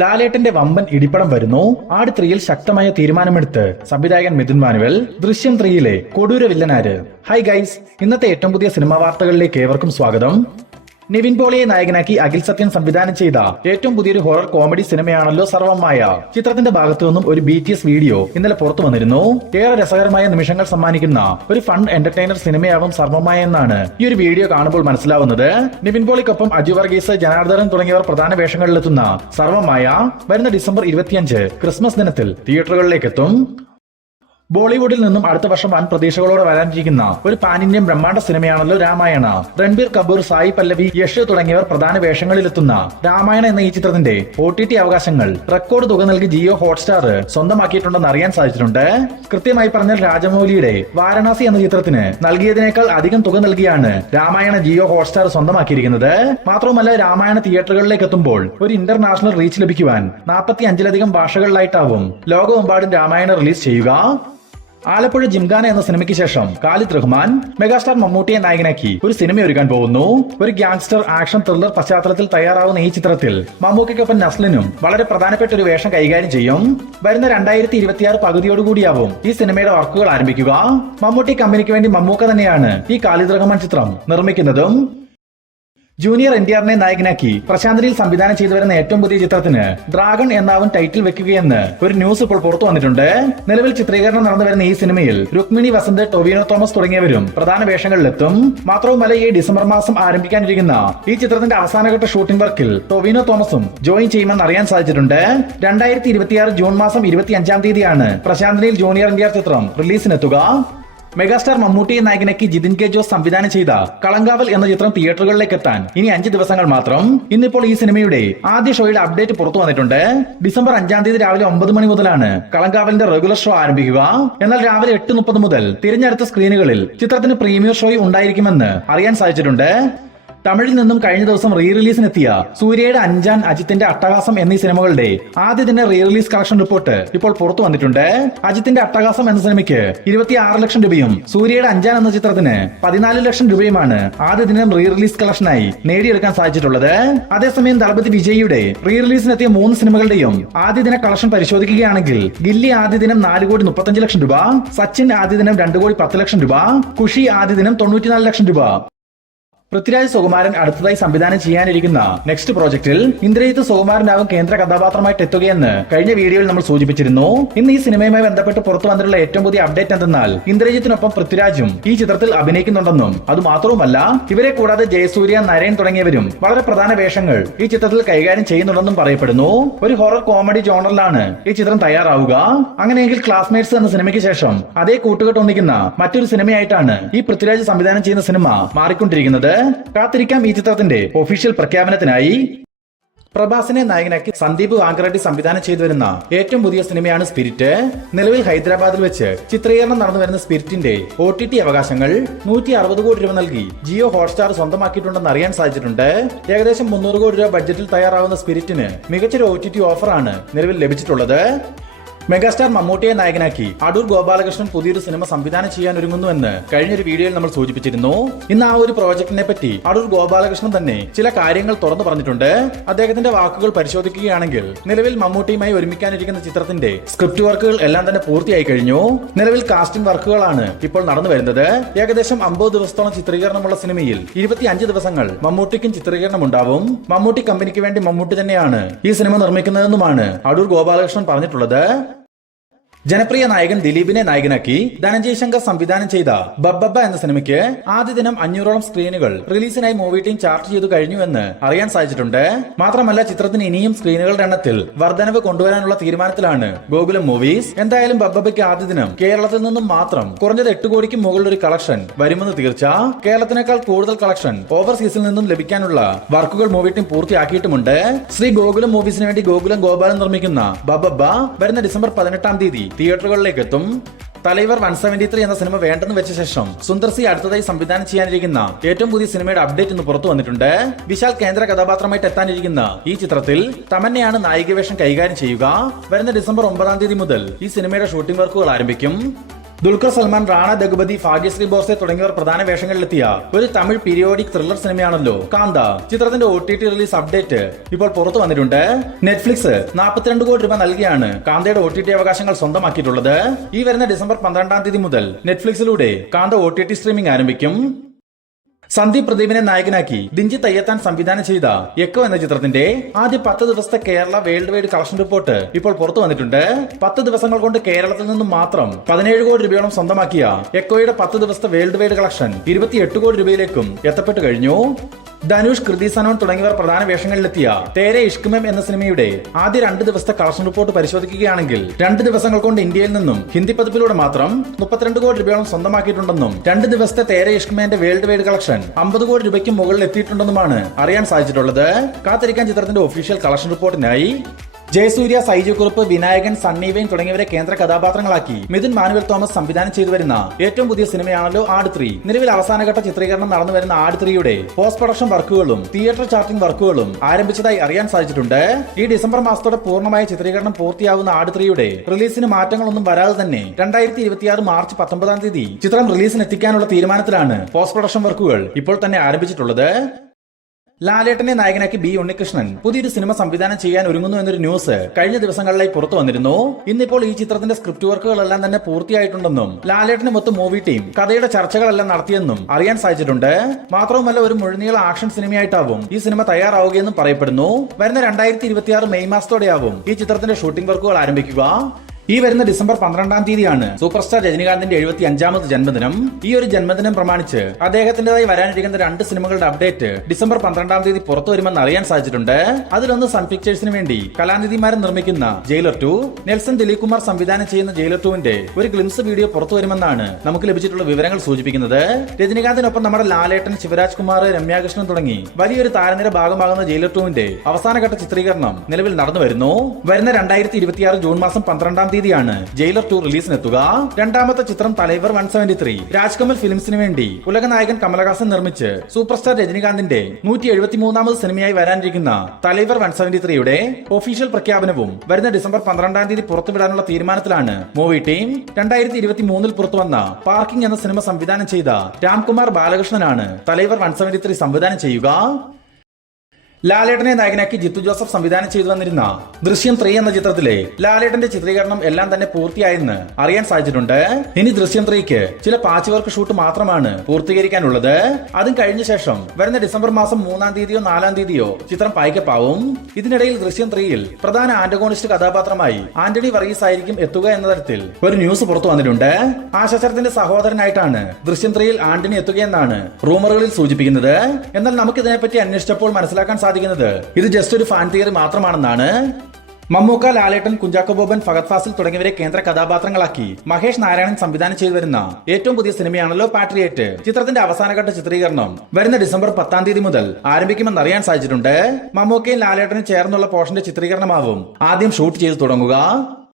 ലാലേട്ടന്റെ വമ്പൻ ഇടിപ്പടം വരുന്നു. ആട് 3-യിൽ ശക്തമായ തീരുമാനമെടുത്ത് സംവിധായകൻ മിഥുൻ മാനുവൽ. ദൃശ്യം 3-യിലെ കൊടൂര വില്ലനാര്. ഹായ് ഗൈസ്, ഇന്നത്തെ ഏറ്റവും പുതിയ സിനിമാ വാർത്തകളിലേക്ക് ഏവർക്കും സ്വാഗതം. നിവിൻ പോളിയെ നായകനാക്കി അഖിൽ സത്യൻ സംവിധാനം ചെയ്ത ഏറ്റവും പുതിയൊരു ഹൊറർ കോമഡി സിനിമയാണല്ലോ സർവമായ. ചിത്രത്തിന്റെ ഭാഗത്തു നിന്നും ഒരു BTS വീഡിയോ ഇന്നലെ പുറത്തു വന്നിരുന്നു. ഏറെ രസകരമായ നിമിഷങ്ങൾ സമ്മാനിക്കുന്ന ഒരു ഫൺ എന്റർടൈനർ സിനിമയാവും സർവമായ എന്നാണ് ഈ ഒരു വീഡിയോ കാണുമ്പോൾ മനസ്സിലാവുന്നത്. നിവിൻ പോളിക്കൊപ്പം അജു വർഗീസ്, ജനാർദ്ദനൻ തുടങ്ങിയവർ പ്രധാന വേഷങ്ങളിലെത്തുന്ന സർവമായ വരുന്ന ഡിസംബർ 25 ക്രിസ്മസ് ദിനത്തിൽ തിയേറ്ററുകളിലേക്ക് എത്തും. ബോളിവുഡിൽ നിന്നും അടുത്ത വർഷം വൻ പ്രതീക്ഷകളോടെ വരാനിരിക്കുന്ന ഒരു പാൻ ഇന്ത്യൻ ബ്രഹ്മാണ്ഡ സിനിമയാണല്ലോ രാമായണ. രൺബീർ കപൂർ, സായി പല്ലവി, യശ് തുടങ്ങിയവർ പ്രധാന വേഷങ്ങളിലെത്തുന്ന രാമായണ എന്ന ഈ ചിത്രത്തിന്റെ OTT അവകാശങ്ങൾ റെക്കോർഡ് തുക നൽകി ജിയോ ഹോട്ട്സ്റ്റാർ സ്വന്തമാക്കിയിട്ടുണ്ടെന്ന് അറിയാൻ സാധിച്ചിട്ടുണ്ട്. കൃത്യമായി പറഞ്ഞാൽ രാജമൗലിയുടെ വാരണാസി എന്ന ചിത്രത്തിന് നൽകിയതിനേക്കാൾ അധികം തുക നൽകിയാണ് രാമായണ ജിയോ ഹോട്ട്സ്റ്റാർ സ്വന്തമാക്കിയിരിക്കുന്നത്. മാത്രവുമല്ല, രാമായണ തിയേറ്ററുകളിലേക്ക് എത്തുമ്പോൾ ഒരു ഇന്റർനാഷണൽ റീച്ച് ലഭിക്കുവാൻ 45-ലധികം ഭാഷകളിലായിട്ടാവും ലോകമെമ്പാടും രാമായണ റിലീസ് ചെയ്യുക. ആലപ്പുഴ ജിംഖാന എന്ന സിനിമയ്ക്ക് ശേഷം ഖാലിദ് റഹ്മാൻ മെഗാസ്റ്റാർ മമ്മൂട്ടിയെ നായകനാക്കി ഒരു സിനിമ ഒരുക്കാൻ പോകുന്നു. ഒരു ഗ്യാങ്സ്റ്റർ ആക്ഷൻ ത്രില്ലർ പശ്ചാത്തലത്തിൽ തയ്യാറാവുന്ന ഈ ചിത്രത്തിൽ മമ്മൂക്കയ്ക്കൊപ്പം നസ്ലിനും വളരെ പ്രധാനപ്പെട്ട ഒരു വേഷം കൈകാര്യം ചെയ്യും. വരുന്ന 2026 പകുതിയോടുകൂടിയാവും ഈ സിനിമയുടെ വർക്കുകൾ ആരംഭിക്കുക. മമ്മൂട്ടി കമ്പനിക്ക് വേണ്ടി മമ്മൂക്ക തന്നെയാണ് ഈ ഖാലിദ് റഹ്മാൻ ചിത്രം നിർമ്മിക്കുന്നതും. ജൂനിയർ NTRനെ നായകനാക്കി പ്രശാന്തിനിൽ സംവിധാനം ചെയ്തു വരുന്ന ഏറ്റവും പുതിയ ചിത്രത്തിന് ഡ്രാഗൺ എന്നാവും ടൈറ്റിൽ വെക്കുകയെന്ന് ഒരു ന്യൂസ് ഇപ്പോൾ പുറത്തു വന്നിട്ടുണ്ട്. നിലവിൽ ചിത്രീകരണം നടന്നു വരുന്ന ഈ സിനിമയിൽ രുക്മിണി വസന്ത്, ടൊവിനോ തോമസ് തുടങ്ങിയവരും പ്രധാന വേഷങ്ങളിലെത്തും. മാത്രവുമല്ല, ഈ ഡിസംബർ മാസം ആരംഭിക്കാനിരിക്കുന്ന ഈ ചിത്രത്തിന്റെ അവസാനഘട്ട ഷൂട്ടിംഗ് വർക്കിൽ ടൊവിനോ തോമസും ജോയിൻ ചെയ്യുമെന്ന് അറിയാൻ സാധിച്ചിട്ടുണ്ട്. 2026 ജൂൺ മാസം 25-ാം തീയതിയാണ് പ്രശാന്തിനിൽ ജൂനിയർ NTR ചിത്രം റിലീസിനെത്തുക. മെഗാസ്റ്റാർ മമ്മൂട്ടിയെ നായകനാക്കി ജിതിൻ കെ ജോസ് സംവിധാനം ചെയ്ത കളങ്കാവൽ എന്ന ചിത്രം തിയേറ്ററുകളിലേക്ക് എത്താൻ ഇനി 5 ദിവസങ്ങൾ മാത്രം. ഇന്നിപ്പോൾ ഈ സിനിമയുടെ ആദ്യ ഷോയുടെ അപ്ഡേറ്റ് പുറത്തു വന്നിട്ടുണ്ട്. ഡിസംബർ 5-ാം തീയതി രാവിലെ 9 മണി മുതലാണ് കളങ്കാവലിന്റെ റെഗുലർ ഷോ ആരംഭിക്കുക. എന്നാൽ രാവിലെ 8:30 മുതൽ തിരഞ്ഞെടുത്ത സ്ക്രീനുകളിൽ ചിത്രത്തിന് പ്രീമിയർ ഷോയും ഉണ്ടായിരിക്കുമെന്ന് അറിയാൻ സാധിച്ചിട്ടുണ്ട്. തമിഴിൽ നിന്നും കഴിഞ്ഞ ദിവസം റീ റിലീസിനെത്തിയ സൂര്യയുടെ അഞ്ചാൻ, അജിത്തിന്റെ അട്ടഹാസം എന്നീ സിനിമകളുടെ ആദ്യ ദിന റീ റിലീസ് കളക്ഷൻ റിപ്പോർട്ട് ഇപ്പോൾ പുറത്തു വന്നിട്ടുണ്ട്. അജിത്തിന്റെ അട്ടഹാസം എന്ന സിനിമയ്ക്ക് 26 ലക്ഷം രൂപയും സൂര്യയുടെ അഞ്ചാൻ എന്ന ചിത്രത്തിന് 14 ലക്ഷം രൂപയുമാണ് ആദ്യ ദിനം റീ റിലീസ് കളക്ഷനായി നേടിയെടുക്കാൻ സാധിച്ചിട്ടുള്ളത്. അതേസമയം ദളപതി വിജയിയുടെ റീ റിലീസിനെത്തിയ 3 സിനിമകളുടെയും ആദ്യ ദിന കളക്ഷൻ പരിശോധിക്കുകയാണെങ്കിൽ ഗില്ലി ആദ്യ ദിനം 4,35 ലക്ഷം രൂപ, സച്ചിൻ ആദ്യ ദിനം 2,10 ലക്ഷം രൂപ, ഖുഷി ആദ്യ ദിനം 94 ലക്ഷം രൂപ. പൃഥ്വിരാജ് സുകുമാരൻ അടുത്തതായി സംവിധാനം ചെയ്യാനിരിക്കുന്ന നെക്സ്റ്റ് പ്രോജക്റ്റിൽ ഇന്ദ്രജിത്ത് സുകുമാരനാവും കേന്ദ്ര കഥാപാത്രമായിട്ട് എത്തുകയെന്ന് കഴിഞ്ഞ വീഡിയോയിൽ നമ്മൾ സൂചിപ്പിച്ചിരുന്നു. ഇന്ന് ഈ സിനിമയുമായി ബന്ധപ്പെട്ട് പുറത്തു വന്നിട്ടുള്ള ഏറ്റവും പുതിയ അപ്ഡേറ്റ് എന്തെന്നാൽ ഇന്ദ്രജിത്തിനൊപ്പം പൃഥ്വിരാജും ഈ ചിത്രത്തിൽ അഭിനയിക്കുന്നുണ്ടെന്നും അതുമാത്രവുമല്ല, ഇവരെ കൂടാതെ ജയസൂര്യ, നരേൻ തുടങ്ങിയവരും വളരെ പ്രധാന വേഷങ്ങൾ ഈ ചിത്രത്തിൽ കൈകാര്യം ചെയ്യുന്നുണ്ടെന്നും പറയപ്പെടുന്നു. ഒരു ഹൊറർ കോമഡി ജോണറിലാണ് ഈ ചിത്രം തയ്യാറാവുക. അങ്ങനെയെങ്കിൽ ക്ലാസ്മേറ്റ്സ് എന്ന സിനിമയ്ക്ക് ശേഷം അതേ കൂട്ടുകെട്ട് ഒന്നിക്കുന്ന മറ്റൊരു സിനിമയായിട്ടാണ് ഈ പൃഥ്വിരാജ് സംവിധാനം ചെയ്യുന്ന സിനിമ മാറിക്കൊണ്ടിരിക്കുന്നത്. കാത്തിരിക്കാം ഈ ചിത്രത്തിന്റെ ഒഫീഷ്യൽ പ്രഖ്യാപനത്തിനായി. പ്രഭാസിനെ നായകനാക്കി സന്ദീപ് വാങ്കറെഡ്ഡി സംവിധാനം ചെയ്തു വരുന്ന ഏറ്റവും പുതിയ സിനിമയാണ് സ്പിരിറ്റ്. നിലവിൽ ഹൈദരാബാദിൽ വെച്ച് ചിത്രീകരണം നടന്നു വരുന്ന സ്പിരിറ്റിന്റെ OTT അവകാശങ്ങൾ 160 കോടി രൂപ നൽകി ജിയോ ഹോട്ട്സ്റ്റാർ സ്വന്തമാക്കിയിട്ടുണ്ടെന്ന് അറിയാൻ സാധിച്ചിട്ടുണ്ട്. ഏകദേശം 300 കോടി രൂപ ബഡ്ജറ്റിൽ തയ്യാറാവുന്ന സ്പിരിറ്റിന് മികച്ചൊരു OTT ഓഫറാണ് നിലവിൽ ലഭിച്ചിട്ടുള്ളത്. മെഗാസ്റ്റാർ മമ്മൂട്ടിയെ നായകനാക്കി അടൂർ ഗോപാലകൃഷ്ണൻ പുതിയൊരു സിനിമ സംവിധാനം ചെയ്യാൻ ഒരുങ്ങുന്നുവെന്ന് കഴിഞ്ഞൊരു വീഡിയോയിൽ നമ്മൾ സൂചിപ്പിച്ചിരുന്നു. ഇന്ന് ആ ഒരു പ്രോജക്റ്റിനെ പറ്റി അടൂർ ഗോപാലകൃഷ്ണൻ തന്നെ ചില കാര്യങ്ങൾ തുറന്നു പറഞ്ഞിട്ടുണ്ട്. അദ്ദേഹത്തിന്റെ വാക്കുകൾ പരിശോധിക്കുകയാണെങ്കിൽ നിലവിൽ മമ്മൂട്ടിയുമായി ഒരുമിക്കാനിരിക്കുന്ന ചിത്രത്തിന്റെ സ്ക്രിപ്റ്റ് വർക്കുകൾ എല്ലാം തന്നെ പൂർത്തിയായി കഴിഞ്ഞു. നിലവിൽ കാസ്റ്റിംഗ് വർക്കുകളാണ് ഇപ്പോൾ നടന്നു വരുന്നത്. ഏകദേശം 50 ദിവസത്തോളം ചിത്രീകരണമുള്ള സിനിമയിൽ 25 ദിവസങ്ങൾ മമ്മൂട്ടിക്കും ചിത്രീകരണം ഉണ്ടാവും. മമ്മൂട്ടി കമ്പനിക്ക് വേണ്ടി മമ്മൂട്ടി തന്നെയാണ് ഈ സിനിമ നിർമ്മിക്കുന്നതെന്നുമാണ് അടൂർ ഗോപാലകൃഷ്ണൻ പറഞ്ഞിട്ടുള്ളത്. ജനപ്രിയ നായകൻ ദിലീപിനെ നായകനാക്കി ധനഞ്ജയ് ശങ്കർ സംവിധാനം ചെയ്ത ബബ്ബബ്ബ എന്ന സിനിമയ്ക്ക് ആദ്യ ദിനം 500ഓളം സ്ക്രീനുകൾ റിലീസിനായി മൂവി ടീം ചാർട്ട് ചെയ്തു കഴിഞ്ഞുവെന്ന് അറിയാൻ സാധിച്ചിട്ടുണ്ട്. മാത്രമല്ല, ചിത്രത്തിന് ഇനിയും സ്ക്രീനുകളുടെ എണ്ണത്തിൽ വർധനവ് കൊണ്ടുവരാനുള്ള തീരുമാനത്തിലാണ് ഗോകുലം മൂവീസ്. എന്തായാലും ബബ്ബബ്ബയ്ക്ക് ആദ്യ ദിനം കേരളത്തിൽ നിന്നും മാത്രം കുറഞ്ഞത് 8 കോടിക്ക് മുകളിൽ ഒരു കളക്ഷൻ വരുമെന്ന് തീർച്ച. കേരളത്തിനേക്കാൾ കൂടുതൽ കളക്ഷൻ ഓവർസീസിൽ നിന്നും ലഭിക്കാനുള്ള വർക്കുകൾ മൂവി ടീം പൂർത്തിയാക്കിയിട്ടുമുണ്ട്. ശ്രീ ഗോകുലം മൂവീസിന് വേണ്ടി ഗോകുലം ഗോപാലൻ നിർമ്മിക്കുന്ന ബബ്ബബ്ബ വരുന്ന ഡിസംബർ 18-ാം തീയതി തിയേറ്ററുകളിലേക്ക് എത്തും. തലൈവർ 173 എന്ന സിനിമ വേണ്ടെന്ന് വെച്ച ശേഷം സുന്ദർ സി അടുത്തതായി സംവിധാനം ചെയ്യാനിരിക്കുന്ന ഏറ്റവും പുതിയ സിനിമയുടെ അപ്ഡേറ്റ് ഇന്ന് പുറത്തു വന്നിട്ടുണ്ട്. വിശാൽ കേന്ദ്ര കഥാപാത്രമായിട്ട് എത്താനിരിക്കുന്ന ഈ ചിത്രത്തിൽ തമന്നയാണ് നായിക വേഷം കൈകാര്യം ചെയ്യുക. വരുന്ന ഡിസംബർ 9-ാം തീയതി മുതൽ ഈ സിനിമയുടെ ഷൂട്ടിംഗ് വർക്കുകൾ ആരംഭിക്കും. ദുൽഖർ സൽമാൻ, റാണ ദഗുപതി, ഭാഗ്യശ്രീ ബോർസെ തുടങ്ങിയവർ പ്രധാന വേഷങ്ങളിലെത്തിയ ഒരു തമിഴ് പീരിയോഡിക് ത്രില്ലർ സിനിമയാണല്ലോ കാന്ത. ചിത്രത്തിന്റെ OTT റിലീസ് അപ്ഡേറ്റ് ഇപ്പോൾ പുറത്തു വന്നിട്ടുണ്ട്. നെറ്റ്ഫ്ലിക്സ് 42 കോടി രൂപ നൽകിയാണ് കാന്തയുടെ OTT അവകാശങ്ങൾ സ്വന്തമാക്കിയിട്ടുള്ളത്. ഈ വരുന്ന ഡിസംബർ 12-ാം തീയതി മുതൽ നെറ്റ്ഫ്ലിക്സിലൂടെ കാന്ത OTT സ്ട്രീമിംഗ് ആരംഭിക്കും. സന്ദീപ് പ്രദീപിനെ നായകനാക്കി ദിഞ്ചിത്ത് അയ്യത്താൻ സംവിധാനം ചെയ്ത എക്കോ എന്ന ചിത്രത്തിന്റെ ആദ്യ 10 ദിവസത്തെ Kerala world wide collection report ഇപ്പോൾ പുറത്തു വന്നിട്ടുണ്ട്. 10 ദിവസങ്ങൾ കൊണ്ട് കേരളത്തിൽ നിന്നും മാത്രം 17 കോടി രൂപയോളം സ്വന്തമാക്കിയ എക്കോയുടെ 10 ദിവസത്തെ വേൾഡ് വൈഡ് കളക്ഷൻ 28 കോടി രൂപയിലേക്കും എത്തപ്പെട്ടു കഴിഞ്ഞു. ധനുഷ്, കൃതി സനോൻ തുടങ്ങിയവർ പ്രധാന വേഷങ്ങളിലെത്തിയ തേരെ ഇഷ്ക് എന്ന സിനിമയുടെ ആദ്യ 2 ദിവസത്തെ കളക്ഷൻ റിപ്പോർട്ട് പരിശോധിക്കുകയാണെങ്കിൽ 2 ദിവസങ്ങൾ കൊണ്ട് ഇന്ത്യയിൽ നിന്നും ഹിന്ദി പതിപ്പിലൂടെ മാത്രം 32 കോടി രൂപയോളം സ്വന്തമാക്കിയിട്ടുണ്ടെന്നും 2 ദിവസത്തെ Tere Ishk world wide collection 50 crore രൂപയ്ക്ക് മുകളിൽ എത്തിയിട്ടുണ്ടെന്നുമാണ് അറിയാൻ സാധിച്ചിട്ടുള്ളത്. കാത്തിരിക്കാൻ ചിത്രത്തിന്റെ ഒഫീഷ്യൽ കളക്ഷൻ റിപ്പോർട്ടിനായി. ജയസൂര്യ, സൈജു കുറുപ്പ്, വിനായകൻ, സണ്ണി വെയിൻ തുടങ്ങിയവരെ കേന്ദ്ര കഥാപാത്രങ്ങളാക്കി മിഥുൻ മാനുവൽ തോമസ് സംവിധാനം ചെയ്തു വരുന്ന ഏറ്റവും പുതിയ സിനിമയാണല്ലോ ആട് 3. നിലവിൽ അവസാനഘട്ട ചിത്രീകരണം നടന്നു വരുന്ന ആട് 3യുടെ പോസ്റ്റ് പ്രൊഡക്ഷൻ വർക്കുകളും തിയേറ്റർ ചാർട്ടിംഗ് വർക്കുകളും ആരംഭിച്ചതായി അറിയാൻ സാധിച്ചിട്ടുണ്ട്. ഈ ഡിസംബർ മാസത്തോടെ പൂർണ്ണമായ ചിത്രീകരണം പൂർത്തിയാവുന്ന ആട് 3യുടെ റിലീസിന് മാറ്റങ്ങളൊന്നും വരാതെ തന്നെ 2026 മാർച്ച് 19-ാം തീയതി ചിത്രം റിലീസിന് എത്തിക്കാനുള്ള തീരുമാനത്തിലാണ് പോസ്റ്റ് പ്രൊഡക്ഷൻ വർക്കുകൾ ഇപ്പോൾ തന്നെ ആരംഭിച്ചിട്ടുള്ളത്. ലാലേട്ടനെ നായകനാക്കി ബി ഉണ്ണികൃഷ്ണൻ പുതിയൊരു സിനിമ സംവിധാനം ചെയ്യാൻ ഒരുങ്ങുന്നു എന്നൊരു ന്യൂസ് കഴിഞ്ഞ ദിവസങ്ങളിലായി പുറത്തു വന്നിരുന്നു. ഇന്നിപ്പോൾ ഈ ചിത്രത്തിന്റെ സ്ക്രിപ്റ്റ് വർക്കുകളെല്ലാം തന്നെ പൂർത്തിയായിട്ടുണ്ടെന്നും ലാലേട്ടന് മൊത്ത മൂവി ടീം കഥയുടെ ചർച്ചകളെല്ലാം നടത്തിയെന്നും അറിയാൻ സാധിച്ചിട്ടുണ്ട്. മാത്രവുമല്ല, ഒരു മുഴുനീള ആക്ഷൻ സിനിമയായിട്ടാവും ഈ സിനിമ തയ്യാറാവുകയെന്നും പറയപ്പെടുന്നു. വരുന്ന 2026 മെയ് മാസത്തോടെയാവും ഈ ചിത്രത്തിന്റെ ഷൂട്ടിംഗ് വർക്കുകൾ ആരംഭിക്കുക. ഈ വരുന്ന ഡിസംബർ 12-ാം തീയതിയാണ് സൂപ്പർ സ്റ്റാർ രജനികാന്തിന്റെ 75-ാമത് ജന്മദിനം. ഈ ഒരു ജന്മദിനം പ്രമാണിച്ച് അദ്ദേഹത്തിന്റേതായി വരാനിരിക്കുന്ന 2 സിനിമകളുടെ അപ്ഡേറ്റ് ഡിസംബർ 12-ാം തീയതി പുറത്തു വരുമെന്ന് അറിയാൻ സാധിച്ചിട്ടുണ്ട്. അതിലൊന്ന് സൺ പിക്ചേഴ്സിന് വേണ്ടി കലാനിധിമാരൻ നിർമ്മിക്കുന്ന ജയിലർ 2, നെൽസൺ ദിലീപ് കുമാർ സംവിധാനം ചെയ്യുന്ന ജയിലർ 2-ന്റെ ഒരു ഗ്ലിംസ് വീഡിയോ പുറത്തു വരുമെന്നാണ് നമുക്ക് ലഭിച്ചിട്ടുള്ള വിവരങ്ങൾ സൂചിപ്പിക്കുന്നത്. രജനികാന്തിനൊപ്പം നമ്മുടെ ലാലേട്ടൻ, ശിവരാജ് കുമാർ, രമ്യാകൃഷ്ണൻ തുടങ്ങി വലിയൊരു താരനിര ഭാഗമാകുന്ന ജയിലർ 2-ന്റെ അവസാനഘട്ട ചിത്രീകരണം നിലവിൽ നടന്നു വരുന്നു. വരുന്ന 2026 ജൂൺ മാസം 12-ാം തീയതിയാണ് ജയിലർ 2 റിലീസിനെത്തുക. രണ്ടാമത്തെ ചിത്രം തലൈവർ 173 രാജ്കമൽ ഫിലിംസിന് വേണ്ടി ഉലകനായകൻ കമലഹാസൻ നിർമ്മിച്ച് സൂപ്പർ സ്റ്റാർ രജനികാന്തിന്റെ 173-ാമത് സിനിമയായി വരാനിരിക്കുന്ന തലൈവർ 173യുടെ ഒഫീഷ്യൽ പ്രഖ്യാപനവും വരുന്ന ഡിസംബർ 12-ാം തീയതി പുറത്തുവിടാനുള്ള തീരുമാനത്തിലാണ് മൂവി ടീം. 2023-ൽ പുറത്തുവന്ന പാർക്കിംഗ് എന്ന സിനിമ സംവിധാനം ചെയ്ത രാംകുമാർ ബാലകൃഷ്ണനാണ് തലൈവർ 173 സംവിധാനം ചെയ്യുക. ലാലേട്ടനെ നായകനാക്കി ജിത്തു ജോസഫ് സംവിധാനം ചെയ്തു വന്നിരുന്ന ദൃശ്യം 3 എന്ന ചിത്രത്തിലെ ലാലേട്ടന്റെ ചിത്രീകരണം എല്ലാം തന്നെ പൂർത്തിയായെന്ന് അറിയാൻ സാധിച്ചിട്ടുണ്ട്. ഇനി ദൃശ്യം 3ക്ക് ചില പാച്ച് വർക്ക് ഷൂട്ട് മാത്രമാണ് പൂർത്തീകരിക്കാനുള്ളത്. അതും കഴിഞ്ഞ ശേഷം വരുന്ന ഡിസംബർ മാസം 3-ാം തീയതിയോ 4-ാം തീയതിയോ ചിത്രം പായ്ക്കപ്പാവും. ഇതിനിടയിൽ ദൃശ്യം 3ൽ പ്രധാന ആന്റഗോണിസ്റ്റ് കഥാപാത്രമായി ആന്റണി വർഗീസ് ആയിരിക്കും എത്തുക എന്ന തരത്തിൽ ഒരു ന്യൂസ് പുറത്തു വന്നിട്ടുണ്ട്. ആശാചരത്തിന്റെ സഹോദരനായിട്ടാണ് ദൃശ്യം 3ൽ ആന്റണി എത്തുകയെന്നാണ് റൂമറുകളിൽ സൂചിപ്പിക്കുന്നത്. എന്നാൽ നമുക്ക് ഇതിനെപ്പറ്റി അന്വേഷിച്ചപ്പോൾ മനസ്സിലാക്കാൻ സാധിക്കുന്നത് ഇത് ജസ്റ്റ് ഒരു ഫാൻ തിയറി മാത്രമാണെന്നാണ്. മമ്മൂക്ക, ലാലേട്ടൻ, കുഞ്ചാക്കോ ബോബൻ, ഫഹദ് ഫാസിൽ തുടങ്ങിയവരെ കേന്ദ്ര കഥാപാത്രങ്ങളാക്കി മഹേഷ് നാരായണൻ സംവിധാനം ചെയ്തു വരുന്ന ഏറ്റവും പുതിയ സിനിമയാണല്ലോ പാട്രിയേറ്റ്. ചിത്രത്തിന്റെ അവസാനഘട്ട ചിത്രീകരണം വരുന്ന ഡിസംബർ 10-ാം തീയതി മുതൽ ആരംഭിക്കുമെന്ന് അറിയാൻ സാധിച്ചിട്ടുണ്ട്. മമ്മൂക്കയും ലാലേട്ടനും ചേർന്നുള്ള പോർഷന്റെ ചിത്രീകരണമാവും ആദ്യം ഷൂട്ട് ചെയ്തു തുടങ്ങുക.